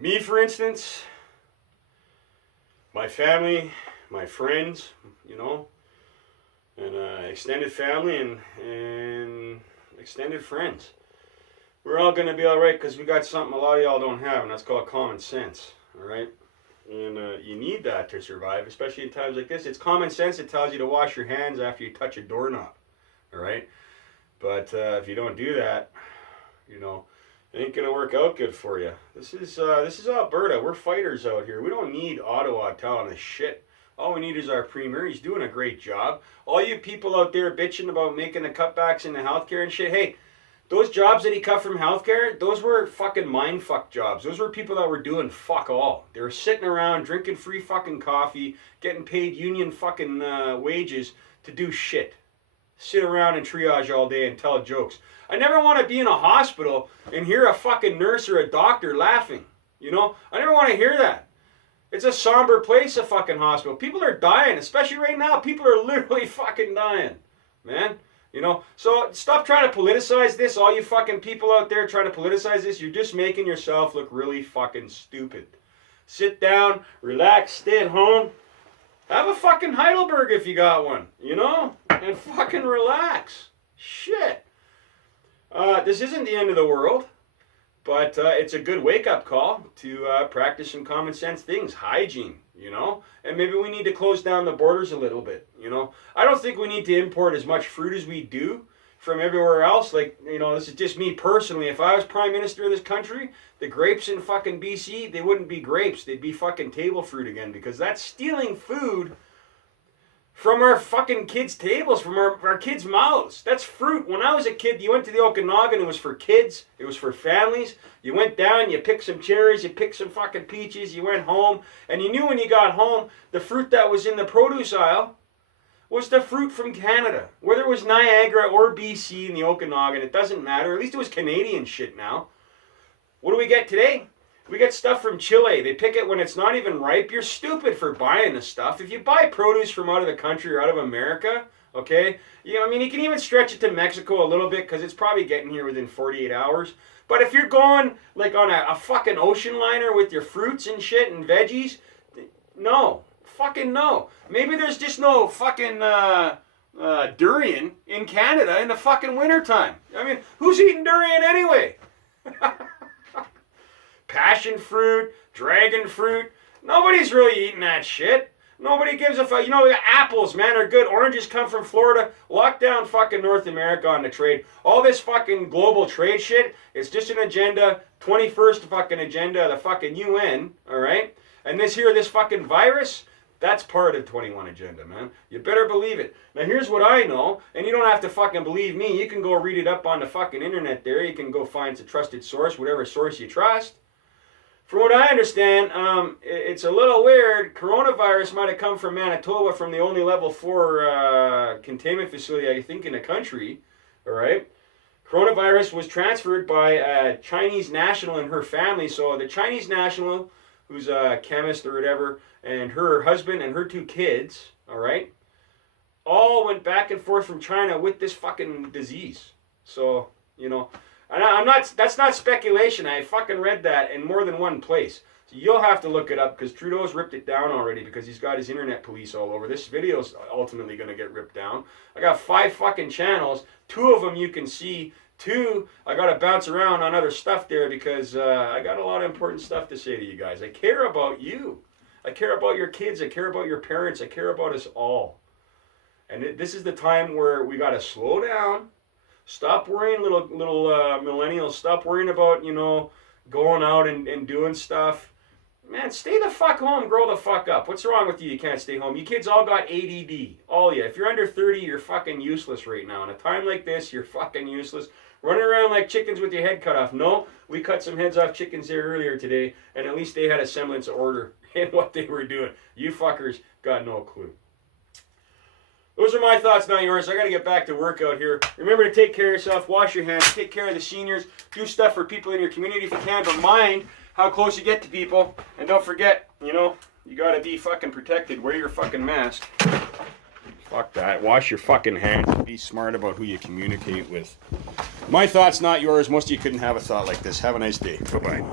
Me, for instance, my family, my friends, you know, and extended family and extended friends. We're all going to be all right because we got something a lot of y'all don't have, and that's called common sense, all right? And you need that to survive, especially in times like this. It's common sense that tells you to wash your hands after you touch a doorknob, all right? But if you don't do that, you know, it ain't gonna work out good for you. This is Alberta. We're fighters out here. We don't need Ottawa telling us shit. All we need is our premier. He's doing a great job. All you people out there bitching about making the cutbacks in the healthcare and shit, hey, those jobs that he cut from healthcare, those were fucking mindfuck jobs. Those were people that were doing fuck all. They were sitting around drinking free fucking coffee, getting paid union fucking wages to do shit. Sit around and triage all day and tell jokes. I never want to be in a hospital and hear a fucking nurse or a doctor laughing. You know? I never want to hear that. It's a somber place, a fucking hospital. People are dying, especially right now. People are literally fucking dying, man. You know? So stop trying to politicize this. All you fucking people out there trying to politicize this, you're just making yourself look really fucking stupid. Sit down, relax, stay at home. Have a fucking Heidelberg if you got one, you know? And fucking relax. Shit. This isn't the end of the world, but it's a good wake-up call to practice some common sense things. Hygiene, you know? And maybe we need to close down the borders a little bit, you know? I don't think we need to import as much fruit as we do from everywhere else. Like, you know, this is just me personally. If I was prime minister of this country, the grapes in fucking BC, they wouldn't be grapes. They'd be fucking table fruit again, because that's stealing food from our fucking kids' tables, from our kids' mouths. That's fruit. When I was a kid, you went to the Okanagan, it was for kids, it was for families. You went down, you picked some cherries, you picked some fucking peaches, you went home, and you knew when you got home, the fruit that was in the produce aisle was the fruit from Canada. Whether it was Niagara or BC in the Okanagan, it doesn't matter. At least it was Canadian shit now. What do we get today? We get stuff from Chile. They pick it when it's not even ripe. You're stupid for buying this stuff. If you buy produce from out of the country or out of America, okay, you know, I mean, you can even stretch it to Mexico a little bit because it's probably getting here within 48 hours. But if you're going like on a fucking ocean liner with your fruits and shit and veggies, no. Fucking no. Maybe there's just no fucking durian in Canada in the fucking wintertime. I mean, who's eating durian anyway? Passion fruit, dragon fruit. Nobody's really eating that shit. Nobody gives a fuck. You know, apples, man, are good. Oranges come from Florida. Lock down fucking North America on the trade. All this fucking global trade shit, it's just an agenda, 21st fucking agenda of the fucking UN, all right? And this fucking virus, that's part of 21 agenda, man. You better believe it. Now, here's what I know, and you don't have to fucking believe me. You can go read it up on the fucking internet there. You can go find a trusted source, whatever source you trust. From what I understand, it's a little weird. Coronavirus might have come from Manitoba, from the only level 4 containment facility, I think, in the country. All right? Coronavirus was transferred by a Chinese national and her family. So the Chinese national, who's a chemist or whatever, and her husband and her 2 kids, all right, all went back and forth from China with this fucking disease. So, you know, and that's not speculation. I fucking read that in more than one place. So you'll have to look it up, because Trudeau's ripped it down already, because he's got his internet police all over. This video's ultimately going to get ripped down. I got 5 fucking channels. 2 of them you can see. 2, I got to bounce around on other stuff there, because I got a lot of important stuff to say to you guys. I care about you. I care about your kids. I care about your parents. I care about us all. And this is the time where we got to slow down. Stop worrying, little millennials. Stop worrying about, you know, going out and doing stuff. Man, stay the fuck home. Grow the fuck up. What's wrong with you? You can't stay home. You kids all got ADD. All of you. If you're under 30, you're fucking useless right now. In a time like this, you're fucking useless. Running around like chickens with your head cut off. No, we cut some heads off chickens there earlier today, and at least they had a semblance of order in what they were doing. You fuckers got no clue. Those are my thoughts, not yours. I got to get back to work out here. Remember to take care of yourself, wash your hands, take care of the seniors, do stuff for people in your community if you can, but mind how close you get to people. And don't forget, you know, you got to be fucking protected. Wear your fucking mask. Fuck that. Wash your fucking hands. Be smart about who you communicate with. My thoughts, not yours. Most of you couldn't have a thought like this. Have a nice day. Bye-bye.